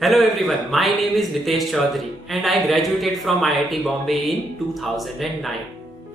Hello everyone, my name is Nitesh Chaudhary and I graduated from IIT Bombay in 2009.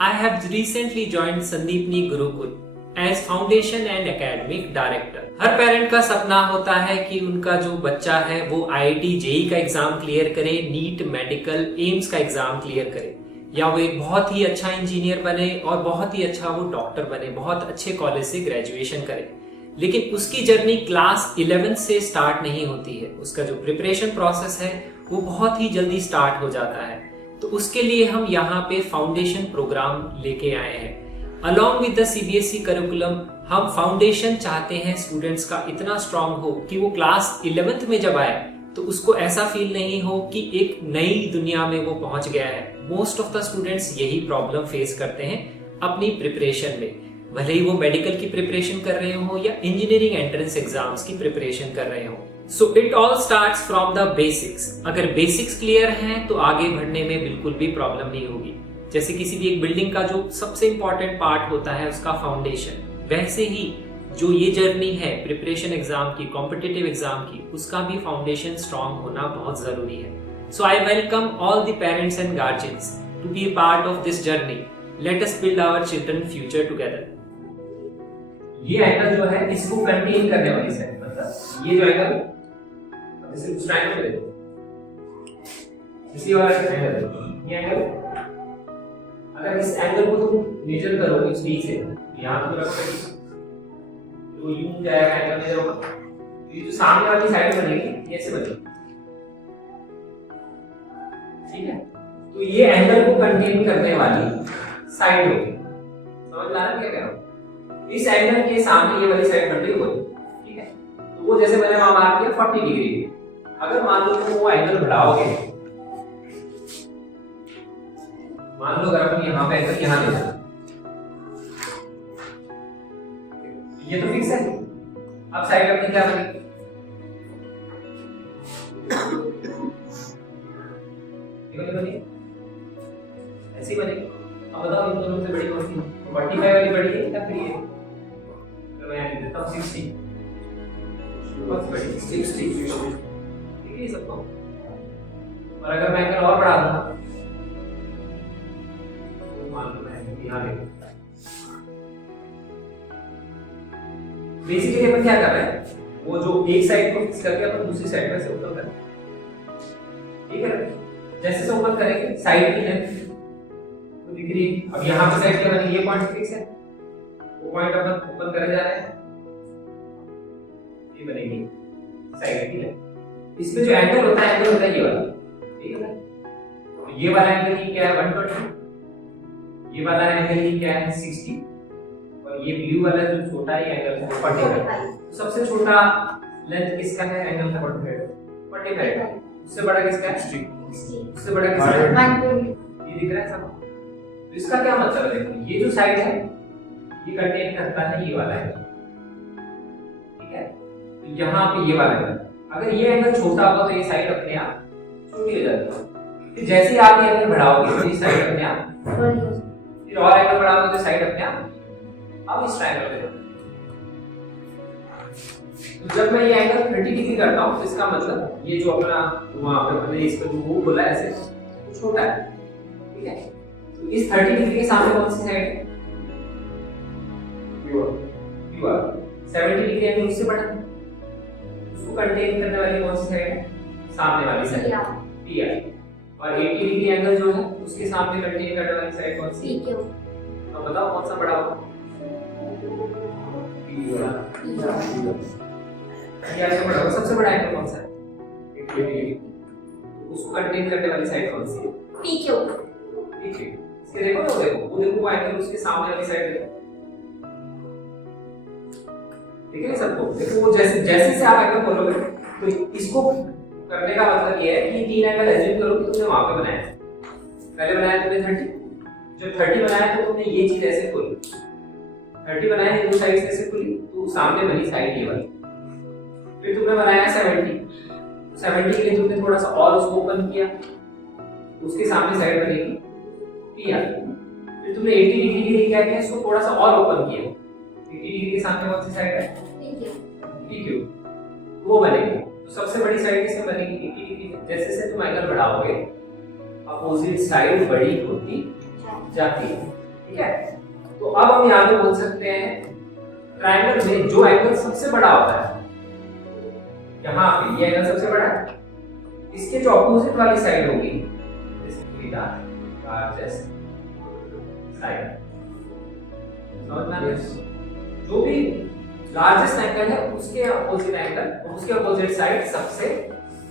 I have recently joined Sandeepni Gurukul as Foundation and Academic Director. Her parent का सपना होता है कि उनका जो बच्चा है वो IIT JEE का एग्जाम क्लियर करे, नीट मेडिकल एम्स का एग्जाम क्लियर करे या वो एक बहुत ही अच्छा इंजीनियर बने और बहुत ही अच्छा वो डॉक्टर बने, बहुत अच्छे कॉलेज से ग्रेजुएशन करे। लेकिन उसकी जर्नी क्लास 11 से स्टार्ट नहीं होती है। उसका जो प्रिपरेशन प्रोसेस है वो बहुत ही जल्दी स्टार्ट हो जाता है। तो उसके लिए हम यहाँ पे फाउंडेशन प्रोग्राम लेके आए हैं। Along with the CBSE curriculum हम फाउंडेशन चाहते हैं स्टूडेंट्स का इतना स्ट्रांग हो कि वो क्लास 11th में जब आए तो उसको ऐसा फील नहीं हो कि एक नई दुनिया में वो पहुंच गया है। मोस्ट ऑफ द स्टूडेंट्स यही प्रॉब्लम फेस करते हैं अपनी प्रिपरेशन में, भले ही वो मेडिकल की प्रिपरेशन कर रहे हो या इंजीनियरिंग एंट्रेंस एग्जाम्स की प्रिपरेशन कर रहे हो। So it all starts from the basics. अगर बेसिक्स क्लियर हैं तो आगे बढ़ने में बिल्कुल भी प्रॉब्लम नहीं होगी। जैसे किसी भी एक बिल्डिंग का जो सबसे इंपॉर्टेंट पार्ट होता है उसका फाउंडेशन, वैसे ही जो ये जर्नी है प्रिपरेशन एग्जाम की, कॉम्पिटिटिव एग्जाम की, उसका भी फाउंडेशन स्ट्रांग होना बहुत जरूरी है। So I welcome all the parents and guardians to be a part of this journey. Let us build our children future together. ये एंगल जो है इसको कंटेन करने वाली साइड, मतलब ये जो एंगल जैसे उस ट्रायंगल में देखो, इसी वाला एंगल, ये एंगल, अगर इस एंगल को तुम मेजर करो इस डी से, यहां तो रखो तो यूं जाएगा एंगल मेजर होगा, ये जो सामने वाली साइड बनेगी ये ऐसे बनेगी, ठीक है। तो ये एंगल को कंटेन करने वाली साइड होगी। समझ आ रहा है क्या कह रहा हूं? इस एंगल के सामने ये वाली साइड बन रही होगी, ठीक है। तो वो जैसे मैंने वहां मार्क किया 40 डिग्री। अगर मान लो तुम वो एंगल बढ़ाओगे, मान लो अगर अपन यहां पे एंगल यहां ले जाए, ये तो फिक्स है। अब साइड अपनी क्या बनेगी? ऐसी बनेगी। अब बताओ इन दोनों से बड़ी कौन सी है? 45 वाली बड़ी है या फिर ये? तो मैं लिख देता हूं 60। कौन सी बड़ी? 60। ठीक है सबको। और अगर मैं एंगल और बढ़ा दूंगा तो मान लो मैं यहां ले लूं। बेसिकली अपन क्या कर रहे हैं, वो जो एक साइड को फिक्स करके अपन दूसरी साइड में से ओपन कर रहे हैं, ठीक है। जैसे से ओपन करेंगे साइड की लेंथ तो दिख रही है। अब यहाँ पे साइड क्या बनी, ये पॉइंट फिक्स है, वो पॉइंट अपन ओपन करे जा रहे हैं, ये बनेगी साइड की लेंथ। इसमें जो एंगल होता है ये वाला, ठीक है। तो ये वाला एंगल ही क्या है 120, ये वाला एंगल ही क्या है 60, और ये ब्लू वाला जो छोटा ही एंगल है 45। सबसे छोटा लेंथ किसका है? एंगल का 45। उससे बड़ा किसका है? उससे बड़ा किसका है? 120। ये दिख रहा है सब। तो इसका क्या मतलब है? देखो ये जो साइड है ये कंटेन करता है ये वाला एंगल, ठीक है। तो यहाँ पे ये वाला एंगल, अगर ये एंगल छोटा होगा तो ये साइड अपने आप छोटी हो जाती है। फिर जैसे ही आप ये एंगल बढ़ाओगे तो ये साइड अपने आप बड़ी हो जाएगी। फिर और एंगल बढ़ाओगे तो साइड अपने आप, अब इस ट्रायंगल में तो जब मैं ये एंगल 30 डिग्री करता हूं तो इसका मतलब ये जो अपना वहां पे मैंने इस पे जो वो बोला ऐसे छोटा है, ठीक है। तो इस 30 डिग्री के सामने कौन सी साइड है? प्योर 70 डिग्री एंगल उससे बड़ा है, उसको कंटेन करने वाली कौन सी साइड है? सामने वाली साइड पी। और 80 डिग्री एंगल जो है उसके सामने कंटेन करने वाली साइड कौन सी? पी। अब बताओ कौन सा बड़ा होगा? पी वाला। क्या सबसे बड़ा? सबसे बड़ा एंगल कौन सा है? 80 डिग्री। उसको कंटेन करने वाली साइड कौन सी है? PQ। ठीक है, इसके देखो तो देखो वो एंगल उसके सामने वाली साइड देखो, ठीक है सबको। देखो वो जैसे जैसे से आप एंगल बोलोगे तो इसको करने का मतलब ये है कि तीन एंगल एज्यूम करो कि तुमने वहां पे बनाया, पहले बनाया तुमने 30, जब 30 बनाया तो तुमने ये चीज ऐसे खोली, 30 बनाया है दो साइड से ऐसे खुली तो सामने बनी साइड ये वाली। फिर तुमने बनाया 70 के लिए तुमने थोड़ा सा और उसको ओपन किया, उसके सामने साइड बनेगी पी। फिर तुमने 80 डिग्री के लिए क्या किया, इसको थोड़ा सा और ओपन किया, 80 डिग्री के सामने कौन सी साइड है? PQ। वो बनेगी। तो सबसे बड़ी साइड किसमें बनेगी? 80 डिग्री में। जैसे जैसे तुम एंगल बढ़ाओगे अपोजिट साइड बड़ी होती जाती है, ठीक है। तो अब हम यहाँ पे बोल सकते हैं ट्रायंगल में जो एंगल सबसे बड़ा होता है, यहाँ पे ये एंगल सबसे बड़ा है, इसके जो अपोजिट वाली साइड होगी लार्जेस्ट साइड, जो भी लार्जेस्ट एंगल है उसके अपोजिट एंगल, उसके अपोजिट साइड सबसे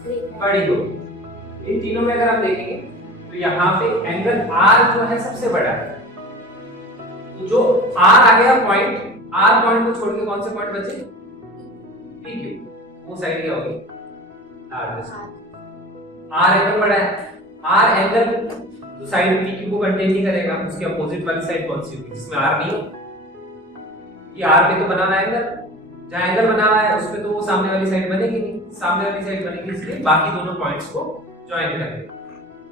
बड़ी होगी। इन तीनों में अगर हम देखेंगे तो यहाँ पे एंगल R जो है सबसे बड़ा है, तो जो R आ गया पॉइंट, R पॉइंट को छोड़ के कौन से पॉइंट बचे? PQ, वो साइड क्या होगी? लार्जेस्ट। R एंगल बड़ा है, R एंगल तो साइड PQ को कंटेन नहीं करेगा, उसके अपोजिट वाली साइड कौन सी होगी जिसमें R नहीं हो? ये R पे तो बना हुआ एंगल, जहां एंगल बना हुआ है उसपे तो वो सामने वाली साइड बनेगी नहीं, सामने वाली साइड बनेगी इसलिए बाकी दोनों पॉइंट्स को ज्वाइन करेंगे।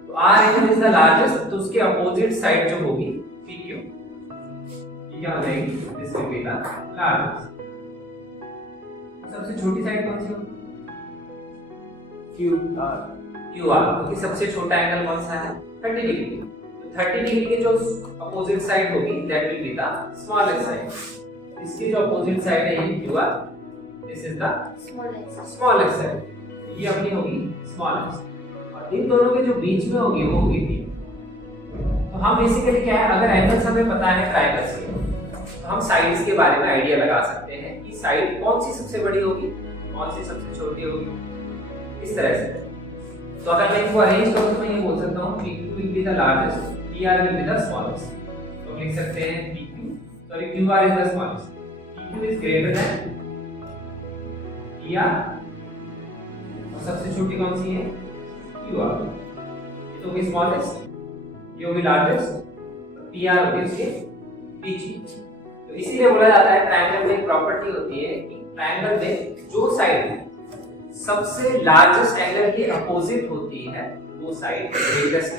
तो R angle is the largest, तो उसके अपोजिट साइड जो होगी PQ, ये क्या हो जाएगी? This will be the largest. सबसे छोटी साइड कौन सी होगी? QR, क्योंकि सबसे छोटा एंगल कौन सा है? 30 डिग्री। तो 30 डिग्री के जो अपोजिट साइड होगी that will be the smallest side. इसकी जो अपोजिट साइड है ये QR, this is the smallest side, ये अपनी होगी स्मॉलेस्ट, और इन दोनों के जो बीच में होगी वो होगी P। तो हम बेसिकली क्या है, अगर एंगल्स हमें पता है ट्रायंगल्स के, तो हम साइड्स के बारे में आइडिया लगा सकते हैं कि साइड कौन सी सबसे बड़ी होगी, कौन सी सबसे छोटी होगी, इस तरह से। तो अगर मैं इनको अरेंज करूं तो मैं ये बोल सकता हूं PQ will be the largest, PR will be the smallest। तो हम लिख सकते हैं QR is the smallest, PQ is greater than PR, और सबसे छोटी कौन सी है? QR। ये तो होगी स्मॉलेस्ट, ये होगी लार्जेस्ट, PR होगी उसके पीछे। तो इसीलिए बोला जाता है ट्रायंगल में एक प्रॉपर्टी होती है कि ट्रायंगल में जो साइड सबसे लार्जेस्ट एंगल के अपोजिट होती है वो साइड ग्रेटेस्ट,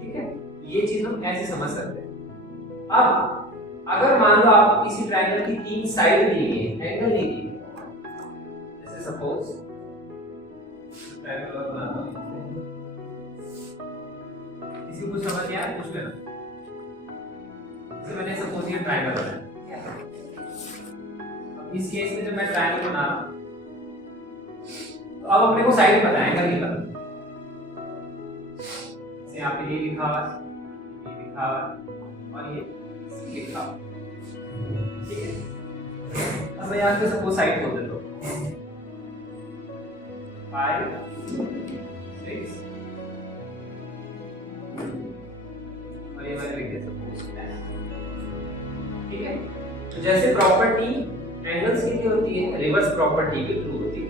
ठीक है। ये चीज हम ऐसे समझ सकते हैं। अब अगर मान लो आपको किसी ट्रायंगल की 3 साइड दी गई है, एंगल दी गई है, जैसे सपोज ट्रायंगल बनाता हूं, किसी को समझ नहीं आया पूछ लेना। जैसे मैंने सपोज ये ट्रायंगल बनाया, अब इस केस में जब मैं ट्रायंगल बना रहा हूं तो अब अपने को साइड पता है, एंगल नहीं पता। जैसे यहाँ पे ये लिखा हुआ है, ये लिखा हुआ है, और ये लिखा हुआ, ठीक है। अब मैं यहाँ पे सबको साइड बोल देता हूँ, 5 6, और ये मैंने लिख दिया सपोज 10, ठीक है। तो जैसे प्रॉपर्टी एंगल्स की होती है, रिवर्स प्रॉपर्टी के थ्रू होती है।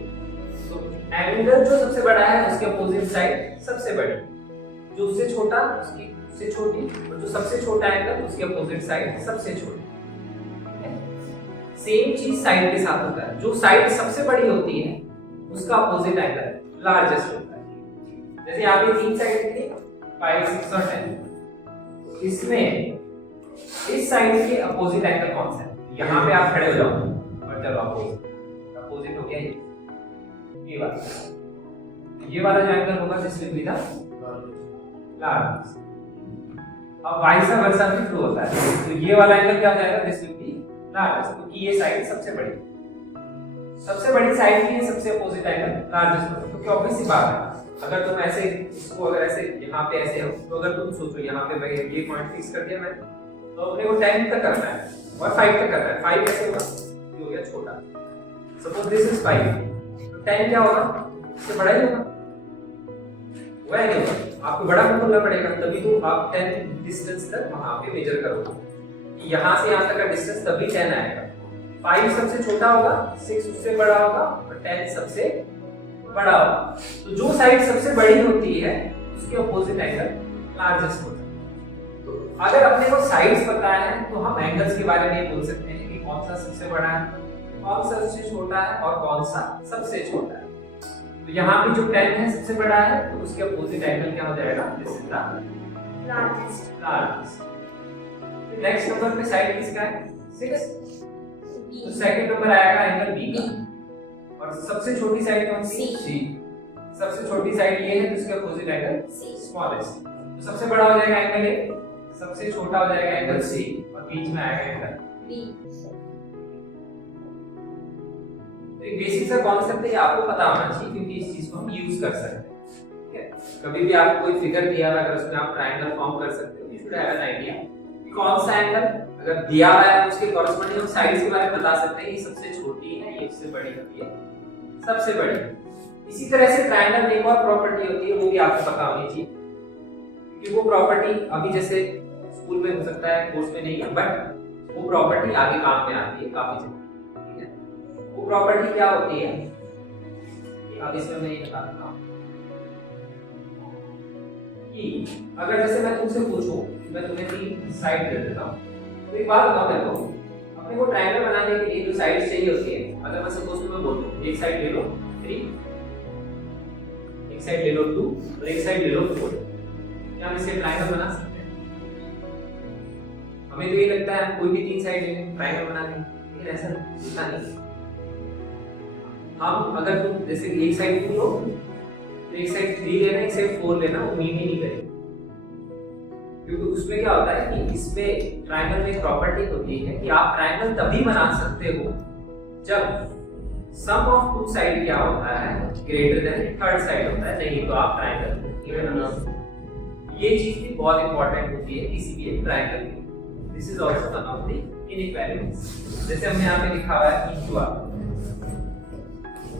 एंगल जो सबसे बड़ा है उसके अपोजिट साइड सबसे बड़ी, जो उससे छोटा उसकी उससे छोटी, और जो सबसे छोटा एंगल उसके अपोजिट साइड सबसे छोटी। सेम चीज साइड के साथ होता है, जो साइड सबसे बड़ी होती है उसका अपोजिट एंगल लार्जेस्ट होता है। जैसे यहाँ पे 3 साइड थी 5 6 और 10, इसमें इस साइड के अपोजिट एंगल कौन सा है? यहाँ पे आप खड़े हो जाओ और चलो अपोजिट हो गया ये वाला जो एंगल होगा this will be the largest. अब वाइस वर्सा भी ट्रू होता है, तो ये वाला एंगल क्या हो जाएगा? दिस विल बी लार्जेस्ट, क्योंकि ये साइड सबसे बड़ी साइड की सबसे अपोजिट एंगल लार्जेस्ट होगा। क्योंकि ऑब्वियस सी बात है, अगर तुम ऐसे इसको अगर ऐसे यहाँ पे ऐसे हो, तो अगर तुम सोचो यहाँ पे मैं ये पॉइंट फिक्स कर दिया मैंने, तो अपने को 10 तक करना है और 5 तक करना है। 5 कैसे होगा? ये हो गया छोटा, सपोज दिस इज 5, 10 क्या होगा? इससे बड़ा ही होगा, वह नहीं होगा, आपको बड़ा करना पड़ेगा, तभी तो आप 10 डिस्टेंस तक वहां पे मेजर करोगे। यहाँ से यहाँ तक का डिस्टेंस तभी 10 आएगा। 5 सबसे छोटा होगा, 6 उससे बड़ा होगा, और 10 सबसे बड़ा होगा। तो जो साइड सबसे बड़ी होती है उसके अपोजिट एंगल लार्जेस्ट होता है। तो अगर अपने को साइड्स पता है तो हम एंगल्स के बारे में बोल सकते हैं कि कौन सा सबसे बड़ा है, कौन सा सबसे छोटा है, और कौन सा सबसे छोटा है। तो यहाँ पे जो 10 है सबसे बड़ा है, तो उसके अपोजिट एंगल क्या हो जाएगा? This is the largest. Next number पे साइड किसका है? 6, तो सेकंड नंबर आएगा एंगल बी का, और सबसे छोटी साइड कौन सी? सी। सबसे छोटी साइड ये है तो इसका अपोजिट एंगल स्मॉलेस्ट। तो सबसे बड़ा हो जाएगा एंगल ए, सबसे छोटा हो जाएगा एंगल सी और बीच में आएगा एंगल बी। तो एक बेसिक सा कॉन्सेप्ट है, आपको पता होना चाहिए क्योंकि इस चीज को हम यूज कर सकते हैं। ठीक है, कभी भी आपको कोई फिगर दिया हुआ है अगर उसमें आप ट्रायंगल फॉर्म कर सकते हो, you should have an idea कि कौन सा एंगल अगर दिया हुआ है तो उसके कॉरस्पॉन्डिंग हम साइड्स के बारे में बता सकते हैं, ये सबसे छोटी है, ये उससे बड़ी होती है, सबसे बड़ी। इसी तरह से ट्रायंगल में एक और प्रॉपर्टी होती है, वो भी आपको पता होनी चाहिए क्योंकि वो प्रॉपर्टी अभी जैसे स्कूल में हो सकता है, कोर्स में नहीं है, बट वो प्रॉपर्टी आगे काम में आती है काफी जगह। ठीक है, वो प्रॉपर्टी क्या होती है कि अब इसमें मैं ये बताता हूं कि अगर जैसे मैं तुमसे पूछूं, मैं तुम्हें 3 साइड दे देता हूं, तो एक बात बताओ मेरे को, अपने को ट्रायंगल बनाने के लिए जो साइड्स चाहिए होती है, अगर मैं सपोज तुम्हें बोल दूं एक साइड ले लो 3, एक साइड ले लो 2 और एक साइड ले लो 4, क्या हम इसे ट्रायंगल बना सकते हैं? हमें तो ये लगता है हम कोई भी 3 साइड ले लें ट्रायंगल बना लें, लेकिन ऐसा होता नहीं। हम अगर तुम जैसे एक साइड 2 लो तो एक साइड 3 लेना, एक साइड 4 लेना, वो मीन ही नहीं करेगा क्योंकि उसमें क्या होता है कि इसमें ट्रायंगल में एक प्रॉपर्टी होती है कि आप ट्रायंगल तभी बना सकते हो जब सम ऑफ 2 साइड क्या होता है ग्रेटर देन थर्ड साइड होता है, नहीं तो आप ट्रायंगल नहीं बना सकते। ये चीज भी बहुत इंपॉर्टेंट होती है किसी भी एक ट्रायंगल में। This is also one of the inequalities. जैसे हमने यहाँ पे लिखा हुआ है इक्वल,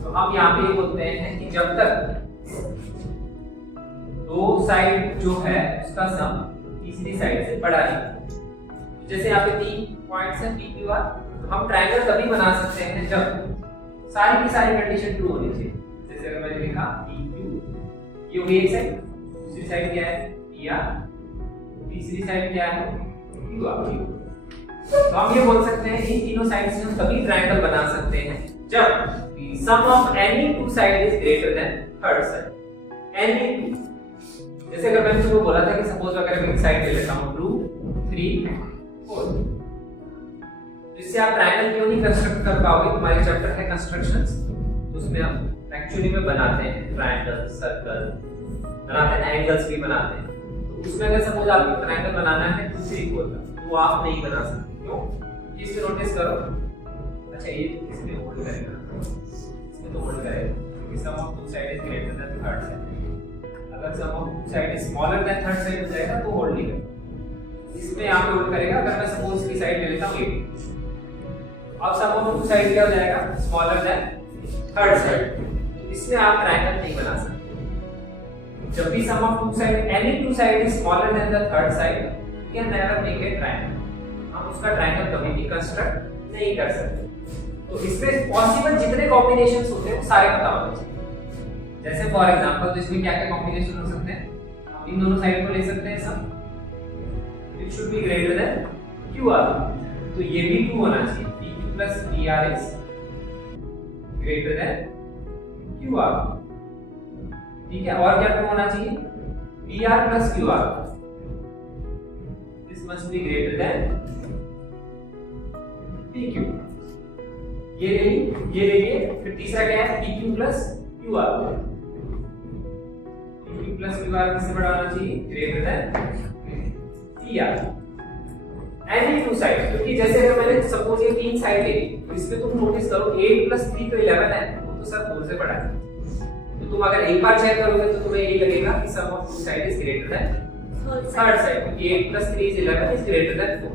तो हम यहाँ पे ये बोलते हैं कि जब तक 2 साइड जो है उसका सम तीसरी साइड से बड़ा नहीं। जैसे यहाँ पे 3 पॉइंट्स हैं पी क्यू आर, तो हम ट्रायंगल तभी बना सकते हैं जब सारी की सारी कंडीशन ट्रू होनी चाहिए। जैसे अगर मैंने लिखा पी क्यू, ये हो गई एक साइड, दूसरी साइड क्या है पी आर, तीसरी साइड क्या है क्यू आर। तो हम ये बोल सकते हैं इन तीनों साइड से हम तभी ट्रायंगल बना सकते हैं जब sum of any 2 side is greater than third side. Any 2, जैसे अगर मैंने तुमको बोला था कि सपोज अगर मैं एक साइड ले लेता हूं 2 3 4, इससे आप ट्रायंगल क्यों नहीं कंस्ट्रक्ट कर पाओगे? तुम्हारे चैप्टर है कंस्ट्रक्शंस, उसमें हम एक्चुअली में बनाते हैं ट्रायंगल, सर्कल बनाते हैं, एंगल्स भी बनाते हैं। तो उसमें अगर सपोज आपको ट्रायंगल बनाना है 2 3 4 का, तो आप नहीं बना सकते। क्यों? इससे नोटिस करो। अच्छा, ये इसमें होल्ड करेगा, इसमें तो होल्ड करेगा क्योंकि sum of 2 side is greater than third side. अगर sum of 2 side is smaller than third side हो जाएगा तो होल्ड नहीं करेगा। इसमें यहाँ पे होल्ड करेगा। अगर मैं सपोज की साइड ले लेता हूँ 8, अब सम ऑफ 2 साइड क्या हो जाएगा स्मॉलर देन थर्ड साइड, तो इसमें आप ट्रायंगल नहीं बना सकते। जब भी sum of 2 side any 2 side is smaller than the third side, you can never make a triangle. हम उसका ट्रायंगल कभी भी कंस्ट्रक्ट नहीं कर सकते। तो इसमें पॉसिबल जितने कॉम्बिनेशंस होते हैं वो सारे पता होने चाहिए। जैसे फॉर एग्जांपल, तो इसमें क्या क्या कॉम्बिनेशन हो सकते हैं? हम इन दोनों साइड को ले सकते हैं sum, it should be greater than Q R, तो ये भी 2 होना चाहिए। PQ plus PR is greater than QR। ठीक है, और क्या ट्रू होना चाहिए? PR plus QR, this must be greater than PQ। ये ले लिए, फिर तीसरा क्या है? PQ plus QR। PQ plus QR किससे बड़ा होना चाहिए? Greater than PR। Any 2 side, क्योंकि जैसे अगर मैंने सपोज ये 3 साइड ले ली, तो इसमें तुम नोटिस करो 8 plus 3 तो 11 है, वो तो सब 4 से बड़ा है। तो तुम अगर एक बार चेक करोगे तो तुम्हें ये लगेगा कि sum of 2 side is greater than third side, क्योंकि 8 plus 3 is 11 is greater than 4,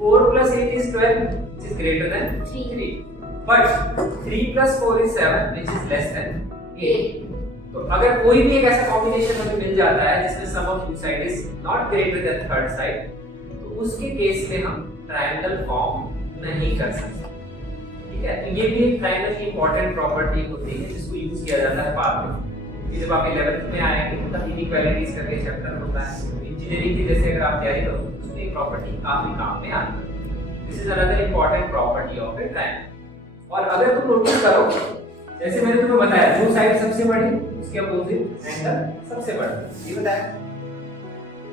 4 plus 8 is 12 which is greater than 3, but 3 plus 4 is 7 which is less than 8। तो अगर कोई भी एक ऐसा कॉम्बिनेशन हमें मिल जाता है जिसमें sum of 2 side is not greater than third side, उसके केस में हम ट्रायंगल फॉर्म नहीं कर सकते। ठीक है, तो ये भी एक ट्रायंगल की इंपॉर्टेंट प्रॉपर्टी होती है जिसको यूज किया जाता है बाद में। जब आप 11th में आएंगे तब इनइक्वालिटीज करके चैप्टर होता है। इंजीनियरिंग की जैसे अगर आप तैयारी करोगे तो उसमें एक प्रॉपर्टी काफी काम में आती है। This is another important property of a triangle. और अगर तुम नोटिस करो, जैसे मैंने तुम्हें बताया जो साइड सबसे बड़ी उसके अपोजिट एंगल सबसे बड़ा, ये बताया।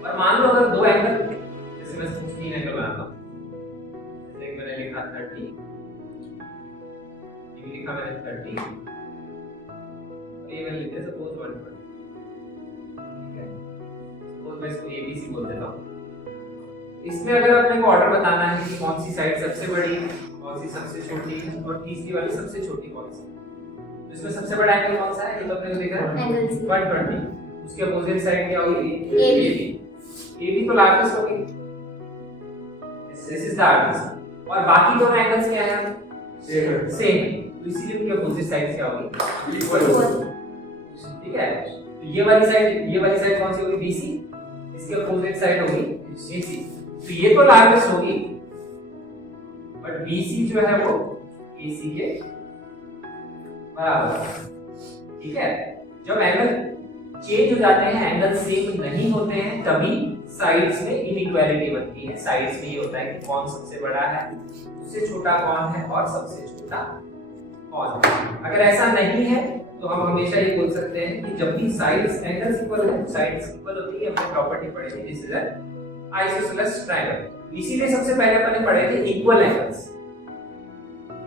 और मान लो अगर 2 एंगल, मैं 3 एंगल बनाता हूं, जैसे मैंने लिखा 30 डिग्री ये लिखा मैंने 30, ये मैंने लिखा सपोज 120, ठीक है। सपोज मैं इसको ABC बोल देता हूँ। इसमें अगर अपने को ऑर्डर बताना है कि कौन सी साइड सबसे बड़ी, कौन सी सबसे छोटी और तीसरी वाली सबसे छोटी कौन सी, तो इसमें सबसे बड़ा एंगल कौन सा है, ये तो अपने को देखा है 120। उसके अपोजिट साइड क्या होगी, AB तो लार्जेस्ट होगी, दिस इज द लार्जेस्ट, और बाकी दोनों एंगल्स क्या है, सेम, तो इसीलिए उनके अपोजिट साइड क्या होगी, इक्वल होगी, ठीक है। तो ये वाली साइड कौन सी होगी, BC, इसके अपोजिट साइड होगी AC, तो ये तो लार्जेस्ट होगी, बट BC जो है वो AC के बराबर है, ठीक है। जब एंगल चेंज हो जाते हैं, एंगल सेम नहीं होते हैं, तभी साइड्स में इनइक्वालिटी बनती है। साइड्स में ये होता है कि कौन सबसे बड़ा है, उससे छोटा कौन है और सबसे छोटा कौन है। अगर ऐसा नहीं है तो हम हमेशा ये बोल सकते हैं कि जब भी साइड्स एंगल्स इक्वल है, साइड्स इक्वल होती है, हमने प्रॉपर्टी पढ़ी थी, this is an isosceles triangle. इसीलिए सबसे पहले अपन ने पढ़े थे इक्वल एंगल्स।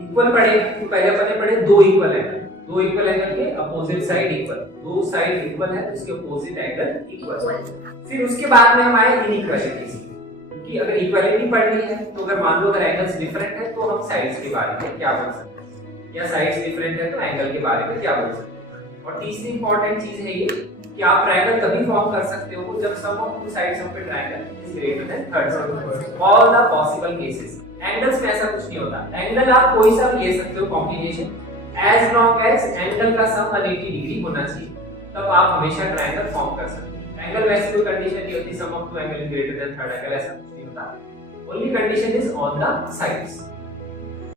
इक्वल पढ़े तो पहले अपन ने पढ़े दो इक्वल एंगल, दो इक्वल एंगल के अपोजिट साइड इक्वल, दो साइड इक्वल है तो उसके अपोजिट एंगल इक्वल। फिर उसके बाद में हम आए इनइक्वालिटीज, क्योंकि अगर इक्वालिटी पढ़नी है तो अगर मान लो अगर एंगल्स डिफरेंट है तो हम साइड्स के बारे में क्या बोल सकते हैं, या साइड्स डिफरेंट है तो एंगल के बारे में क्या बोल सकते हैं। और तीसरी इंपॉर्टेंट चीज है ये कि आप ट्रायंगल तभी फॉर्म कर सकते हो जब sum of two sides of a triangle is greater than third. All the possible cases, angles में ऐसा कुछ नहीं होता, एंगल आप कोई सा भी ले सकते हो combination, as long as angle का सम 180 डिग्री होना चाहिए, तब आप हमेशा ट्रायंगल फॉर्म कर सकते हो। एंगल वैसे कोई कंडीशन नहीं होती, sum of two angle is greater than third angle, ऐसा कुछ नहीं होता, only condition is on the sides.